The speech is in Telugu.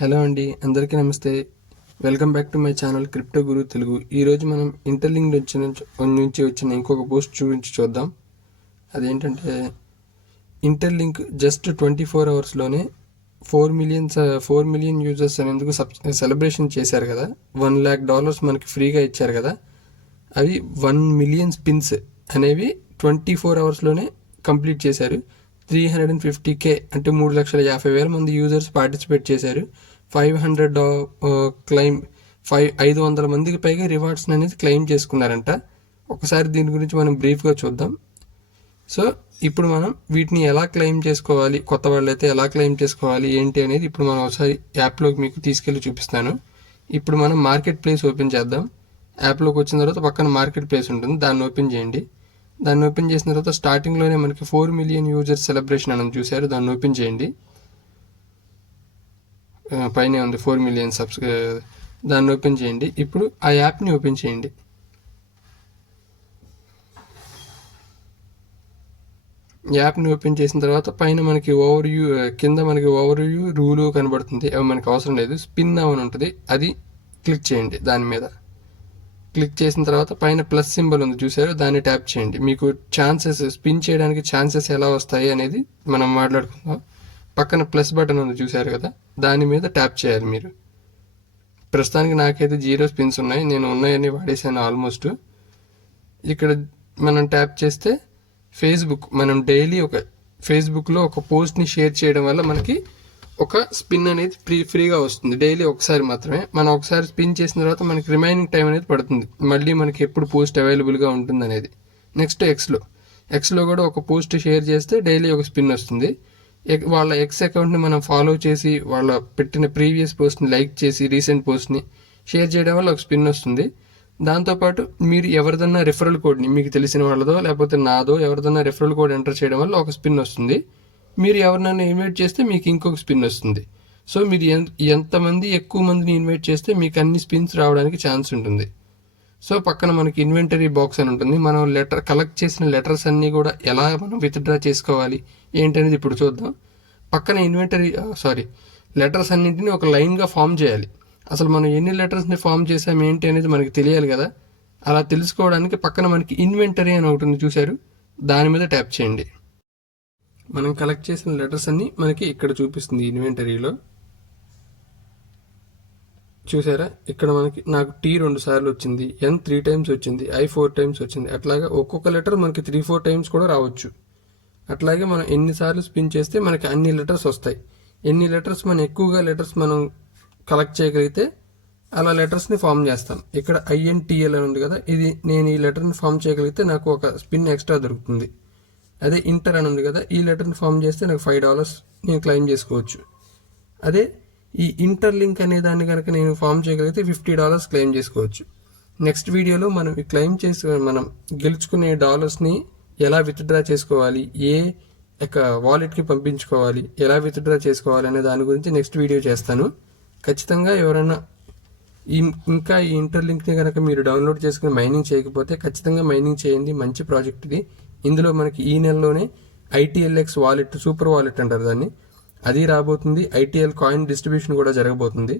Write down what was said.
హలో అండి, అందరికీ నమస్తే. Welcome back to my channel crypto guru Telugu. ఈరోజు మనం ఇంటర్లింక్ నుంచి వచ్చిన ఇంకొక పోస్ట్ గురించి చూద్దాం. అదేంటంటే ఇంటర్లింక్ జస్ట్ 24 అవర్స్లోనే 4 మిలియన్ యూజర్స్ అనేందుకు సెలబ్రేషన్ చేశారు కదా. $1,00,000 మనకి ఫ్రీగా ఇచ్చారు కదా. అవి 1 మిలియన్ స్పిన్స్ అనేవి 24 అవర్స్లోనే కంప్లీట్ చేశారు. 350K అంటే 3,50,000 మంది యూజర్స్ పార్టిసిపేట్ చేశారు. 500 క్లెయిమ్ 500 మందికి పైగా రివార్డ్స్ అనేది క్లెయిమ్ చేసుకున్నారంట. ఒకసారి దీని గురించి మనం బ్రీఫ్గా చూద్దాం. సో ఇప్పుడు మనం వీటిని ఎలా క్లెయిమ్ చేసుకోవాలి, కొత్త వాళ్ళు అయితే ఎలా క్లెయిమ్ చేసుకోవాలి ఏంటి అనేది ఇప్పుడు మనం ఒకసారి యాప్లోకి మీకు తీసుకెళ్ళి చూపిస్తాను. ఇప్పుడు మనం మార్కెట్ ప్లేస్ ఓపెన్ చేద్దాం. యాప్లోకి వచ్చిన తర్వాత పక్కన మార్కెట్ ప్లేస్ ఉంటుంది, దాన్ని ఓపెన్ చేయండి. దాన్ని ఓపెన్ చేసిన తర్వాత స్టార్టింగ్లోనే మనకి 4 మిలియన్ యూజర్స్ సెలబ్రేషన్ అని చూశారు, దాన్ని ఓపెన్ చేయండి. పైన ఉంది 4 మిలియన్ దాన్ని ఓపెన్ చేయండి. ఇప్పుడు ఆ యాప్ని ఓపెన్ చేయండి. యాప్ని ఓపెన్ చేసిన తర్వాత పైన మనకి కింద మనకి ఓవర్వ్యూ రూలు కనబడుతుంది. అవి మనకి అవసరం లేదు. స్పిన్ అని ఉంటుంది, అది క్లిక్ చేయండి. దాని మీద క్లిక్ చేసిన తర్వాత పైన ప్లస్ సింబల్ ఉంది చూసారు, దాన్ని ట్యాప్ చేయండి. మీకు స్పిన్ చేయడానికి ఛాన్సెస్ ఎలా వస్తాయి అనేది మనం మాట్లాడుకుందాం. పక్కన ప్లస్ బటన్ ఉంది చూసారు కదా, దాని మీద ట్యాప్ చేయాలి మీరు. ప్రస్తుతానికి నాకైతే 0 స్పిన్స్ ఉన్నాయి, నేను ఉన్నాయని వాడేసాను ఆల్మోస్ట్. ఇక్కడ మనం ట్యాప్ చేస్తే మనం డైలీ ఫేస్బుక్లో ఒక పోస్ట్ని షేర్ చేయడం వల్ల మనకి ఒక స్పిన్ అనేది ఫ్రీగా వస్తుంది. డైలీ ఒకసారి మాత్రమే. మనం ఒకసారి స్పిన్ చేసిన తర్వాత మనకి రిమైనింగ్ టైం అనేది పడుతుంది, మళ్ళీ మనకి ఎప్పుడు పోస్ట్ అవైలబుల్గా ఉంటుంది అనేది. నెక్స్ట్ ఎక్స్లో కూడా ఒక పోస్ట్ షేర్ చేస్తే డైలీ ఒక స్పిన్ వస్తుంది. వాళ్ళ ఎక్స్ అకౌంట్ని మనం ఫాలో చేసి వాళ్ళ పెట్టిన ప్రీవియస్ పోస్ట్ని లైక్ చేసి రీసెంట్ పోస్ట్ని షేర్ చేయడం వల్ల ఒక స్పిన్ వస్తుంది. దాంతోపాటు మీరు ఎవరిదన్నా రెఫరల్ కోడ్ని, మీకు తెలిసిన వాళ్ళదో లేకపోతే నాదో ఎవరిదన్నా రెఫరల్ కోడ్ ఎంటర్ చేయడం వల్ల ఒక స్పిన్ వస్తుంది. మీరు ఎవరినైనా ఇన్వైట్ చేస్తే మీకు ఇంకొక స్పిన్ వస్తుంది. సో మీరు ఎంతమంది ఎక్కువ మందిని ఇన్వైట్ చేస్తే మీకు అన్ని స్పిన్స్ రావడానికి ఛాన్స్ ఉంటుంది. సో పక్కన మనకి ఇన్వెంటరీ బాక్స్ అని ఉంటుంది. మనం కలెక్ట్ చేసిన లెటర్స్ అన్నీ కూడా ఎలా మనం విత్డ్రా చేసుకోవాలి ఏంటనేది ఇప్పుడు చూద్దాం. పక్కన లెటర్స్ అన్నింటినీ ఒక లైన్గా ఫామ్ చేయాలి. అసలు మనం ఎన్ని లెటర్స్ని ఫామ్ చేసాం ఏంటి అనేది మనకి తెలియాలి కదా. అలా తెలుసుకోవడానికి పక్కన మనకి ఇన్వెంటరీ అని ఒకటి ఉంది చూసారు, దాని మీద ట్యాప్ చేయండి. మనం కలెక్ట్ చేసిన లెటర్స్ అన్ని మనకి ఇక్కడ చూపిస్తుంది ఇన్వెంటరీలో. చూసారా, ఇక్కడ నాకు T 2 సార్లు వచ్చింది, N 3 టైమ్స్ వచ్చింది, I 4 టైమ్స్ వచ్చింది. అట్లాగా ఒక్కొక్క లెటర్ మనకి 3-4 టైమ్స్ కూడా రావచ్చు. అట్లాగే మనం ఎన్నిసార్లు స్పిన్ చేస్తే మనకి అన్ని లెటర్స్ వస్తాయి. ఎన్ని లెటర్స్ ఎక్కువగా లెటర్స్ మనం కలెక్ట్ చేయగలిగితే అలా లెటర్స్ని ఫామ్ చేస్తాం. ఇక్కడ INTL అని ఉంది కదా, నేను ఈ లెటర్ని ఫామ్ చేయగలిగితే నాకు ఒక స్పిన్ ఎక్స్ట్రా దొరుకుతుంది. అదే ఇంటర్ అని ఉంది కదా, ఈ లెటర్ని ఫామ్ చేస్తే నాకు $5 నేను క్లెయిమ్ చేసుకోవచ్చు. అదే ఈ ఇంటర్లింక్ అనే దాన్ని కనుక నేను ఫామ్ చేయగలిగితే $50 క్లెయిమ్ చేసుకోవచ్చు. నెక్స్ట్ వీడియోలో మనం మనం గెలుచుకునే డాలర్స్ని ఎలా విత్డ్రా చేసుకోవాలి, వాలెట్కి పంపించుకోవాలి, ఎలా విత్డ్రా చేసుకోవాలి అనే దాని గురించి నెక్స్ట్ వీడియో చేస్తాను. ఖచ్చితంగా ఎవరైనా ఇంకా ఈ ఇంటర్లింక్ని కనుక మీరు డౌన్లోడ్ చేసుకుని మైనింగ్ చేయకపోతే ఖచ్చితంగా మైనింగ్ చేయండి. మంచి ప్రాజెక్ట్ ఇది. ఇందులో మనకి ఈ నెలలోనే ITLX వాలెట్, సూపర్ వాలెట్ అంటారు దాన్ని, అది రాబోతుంది. ITL కాయిన్ డిస్ట్రిబ్యూషన్ కూడా జరగబోతుంది.